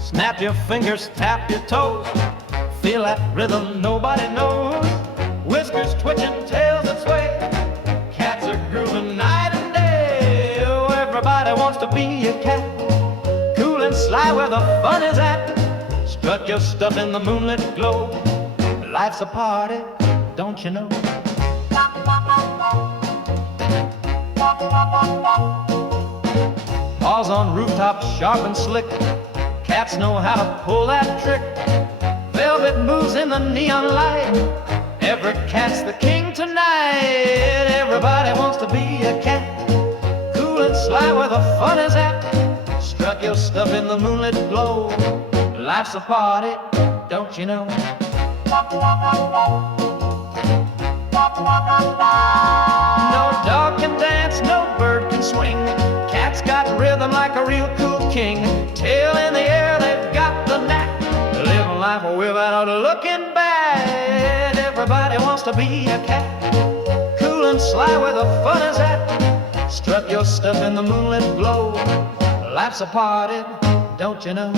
Snap your fingers, tap your toes, feel that rhythm nobody knows. Whiskers twitching, tails that sway, cats are grooving night and day. Oh, everybody wants to be a cat, cool and sly where the fun is at. Strut your stuff in the moonlit glow, life's a party, don't you know? Paws on rooftops, sharp and slick, cats know how to pull that trick. Velvet moves in the neon light, every cat's the king tonight. Everybody wants to be a cat, cool and sly where the fun is at. Strut your stuff in the moonlit glow, life's a party, don't you know? No dog can dance, no bird can swing, cat's got rhythm like a real cool king. Tail in the air, they've got the knack, living life without looking back. Everybody wants to be a cat, cool and sly where the fun is at. Strut your stuff in the moonlit glow, life's a party, don't you know?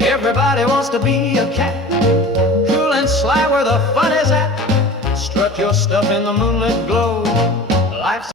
Everybody wants to be a cat, cool and sly where the fun is at. Strut your stuff in the moonlit glow, life's